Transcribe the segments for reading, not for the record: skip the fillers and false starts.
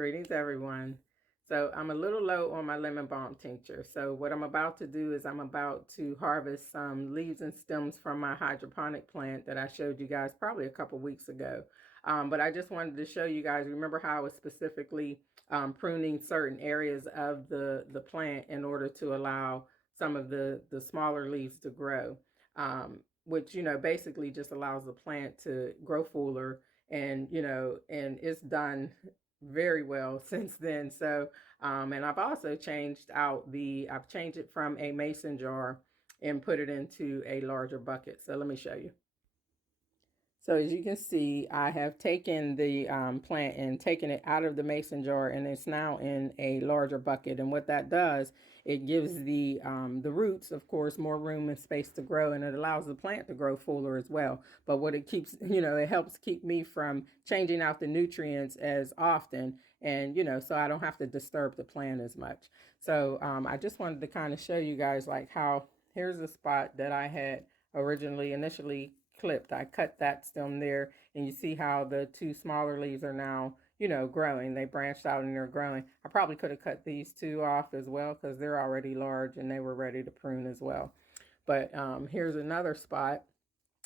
Greetings, everyone. So I'm a little low on my lemon balm tincture. So what I'm about to do is I'm about to harvest some leaves and stems from my hydroponic plant that I showed you guys probably a couple weeks ago. But I just wanted to show you guys, remember how I was specifically pruning certain areas of the plant in order to allow some of the smaller leaves to grow, which, basically just allows the plant to grow fuller and it's done very well since then. So, and I've also I've changed it from a mason jar and put it into a larger bucket. So let me show you. So as you can see, I have taken the plant and taken it out of the mason jar, and it's now in a larger bucket. And what that does, it gives the roots, of course, more room and space to grow, and it allows the plant to grow fuller as well. But what it keeps, it helps keep me from changing out the nutrients as often, and so I don't have to disturb the plant as much. So I just wanted to kind of show you guys like how here's the spot that I had initially clipped. I cut that stem there, and you see how the two smaller leaves are now, growing. They branched out and they're growing. I probably could have cut these two off as well because they're already large and they were ready to prune as well. But here's another spot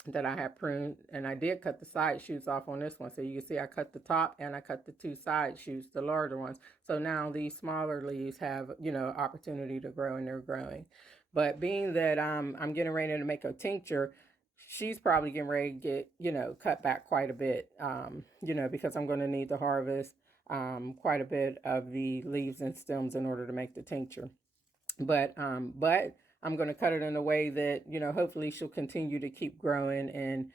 that I have pruned, and I did cut the side shoots off on this one. So you can see I cut the top and I cut the two side shoots, the larger ones. So now these smaller leaves have, opportunity to grow, and they're growing. But being that I'm getting ready to make a tincture, she's probably getting ready to get, cut back quite a bit, because I'm going to need to harvest quite a bit of the leaves and stems in order to make the tincture. But I'm going to cut it in a way that, hopefully she'll continue to keep growing and,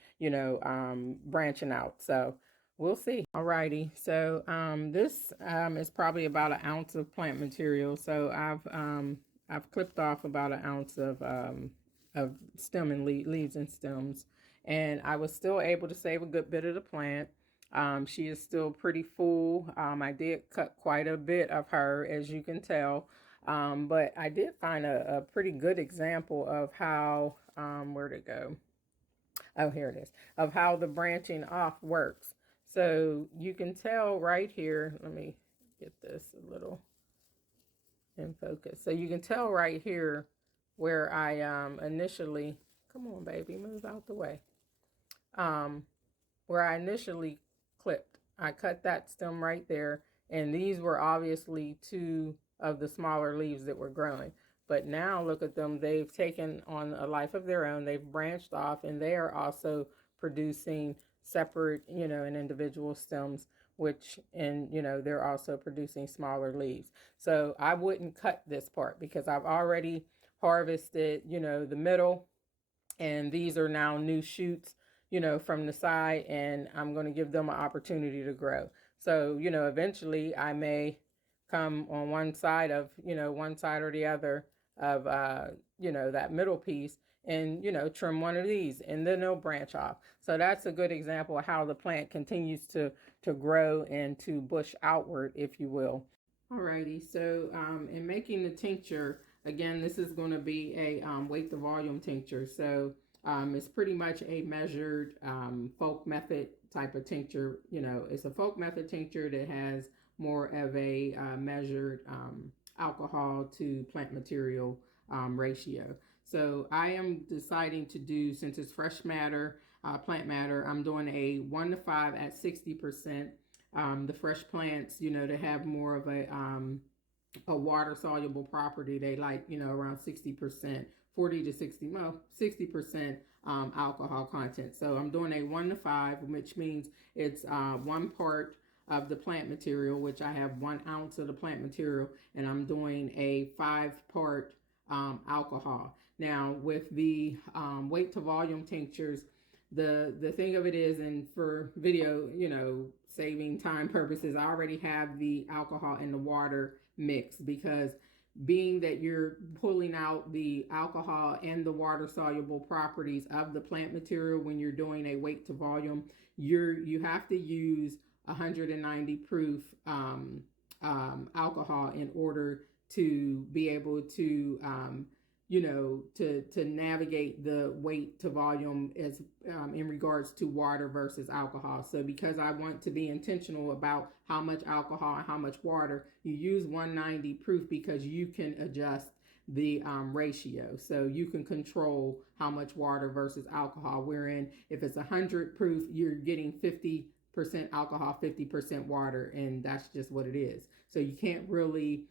branching out. So we'll see. Alrighty. So this is probably about an ounce of plant material. So I've clipped off about an ounce of stem and leaves and stems, and I was still able to save a good bit of the plant. She is still pretty full. I did cut quite a bit of her, as you can tell. But I did find a pretty good example of how, where'd it go? Oh, here it is, of how the branching off works. So you can tell right here, let me get this a little in focus. So you can tell right here where I initially, come on baby, move out the way. Where I initially clipped. I cut that stem right there, and these were obviously two of the smaller leaves that were growing. But now look at them, they've taken on a life of their own. They've branched off, and they are also producing separate, and individual stems, and they're also producing smaller leaves. So I wouldn't cut this part because I've already harvested, the middle, and these are now new shoots, from the side, and I'm going to give them an opportunity to grow. So, eventually I may come on one side or the other of, that middle piece and, trim one of these, and then they'll branch off. So that's a good example of how the plant continues to grow and to bush outward, if you will. Alrighty, so in making the tincture, again, this is going to be a weight to volume tincture. So it's pretty much a measured folk method type of tincture. It's a folk method tincture that has more of a measured alcohol to plant material ratio. So I am deciding to do, since it's fresh matter, plant matter, I'm doing a 1:5 at 60%. The fresh plants, to have more of a water soluble property. They like, around 60%, 40 to 60% alcohol content. So I'm doing a 1:5, which means it's 1 part of the plant material, which I have 1 ounce of the plant material, and I'm doing a 5-part alcohol. Now with the weight to volume tinctures, the thing of it is, and for video, saving time purposes, I already have the alcohol and the water mixed, because being that you're pulling out the alcohol and the water soluble properties of the plant material when you're doing a weight to volume, you have to use 190 proof alcohol in order to be able to to navigate the weight to volume as in regards to water versus alcohol. So because I want to be intentional about how much alcohol and how much water, you use 190 proof because you can adjust the ratio. So you can control how much water versus alcohol. Wherein if it's 100 proof, you're getting 50% alcohol, 50% water, and that's just what it is. So you can't really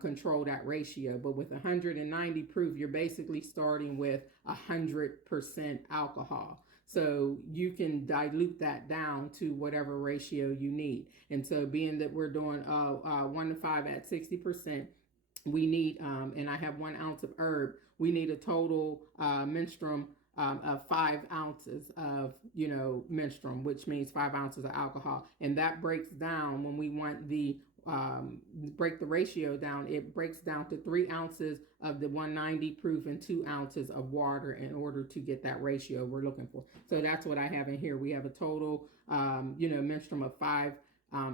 control that ratio. But with 190 proof, you're basically starting with 100% alcohol. So you can dilute that down to whatever ratio you need. And so being that we're doing 1 to 5 at 60%, we need, and I have 1 ounce of herb, we need a total menstruum of 5 ounces of, menstruum, which means 5 ounces of alcohol. And that breaks down when we want the break the ratio down, it breaks down to 3 ounces of the 190 proof and 2 ounces of water in order to get that ratio we're looking for. So that's what I have in here. We have a total, menstruum of 5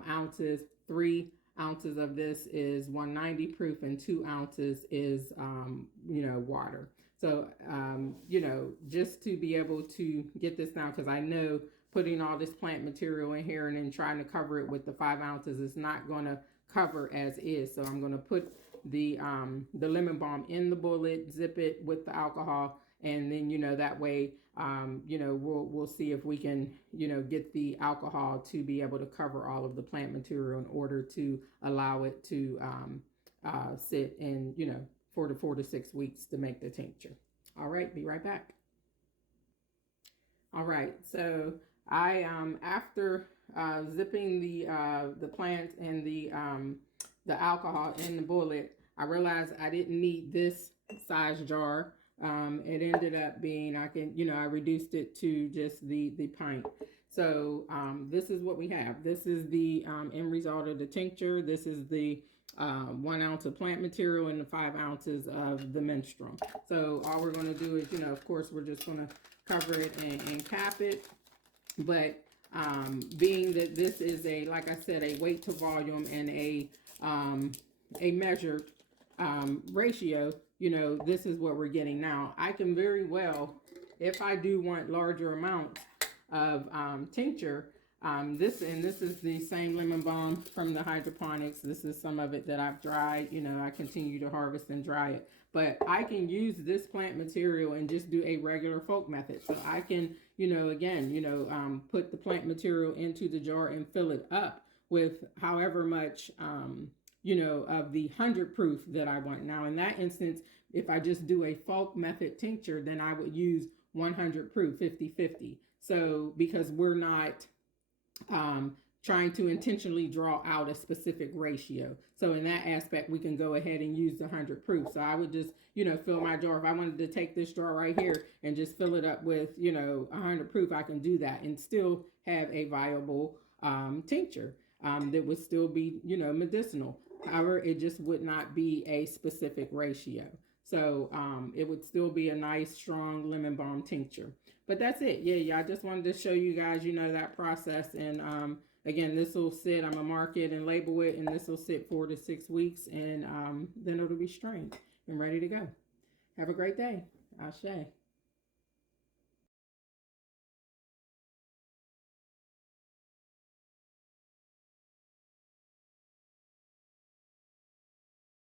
ounces. 3 ounces of this is 190 proof and 2 ounces is, water. So, just to be able to get this down, because I know putting all this plant material in here and then trying to cover it with the 5 ounces is not going to cover as is. So I'm going to put the lemon balm in the bullet, zip it with the alcohol, and then, that way, we'll see if we can, get the alcohol to be able to cover all of the plant material in order to allow it to sit in, 4 to 6 weeks to make the tincture. All right, be right back. All right, so I after zipping the plant and the alcohol in the bullet, I realized I didn't need this size jar. It ended up being, I reduced it to just the pint. So this is what we have. This is the end result of the tincture. This is the 1 ounce of plant material and the 5 ounces of the menstruum. So all we're going to do is, of course, we're just going to cover it and cap it. But being that this is like I said, a weight to volume and a measured ratio, this is what we're getting. Now, I can very well, if I do want larger amounts of tincture, this is the same lemon balm from the hydroponics. This is some of it that I've dried. I continue to harvest and dry it. But I can use this plant material and just do a regular folk method. So I can, put the plant material into the jar and fill it up with however much, of the 100 proof that I want. Now, in that instance, if I just do a folk method tincture, then I would use 100 proof, 50-50. So because we're not trying to intentionally draw out a specific ratio. So in that aspect, we can go ahead and use the 100 proof. So I would just, fill my jar. If I wanted to take this jar right here and just fill it up with, 100 proof, I can do that and still have a viable tincture that would still be, medicinal. However, it just would not be a specific ratio. So it would still be a nice, strong lemon balm tincture. But that's it. Yeah. I just wanted to show you guys, that process. And again, this will sit, I'm going to mark it and label it, and this will sit 4 to 6 weeks, and then it'll be strained and ready to go. Have a great day. Ashe.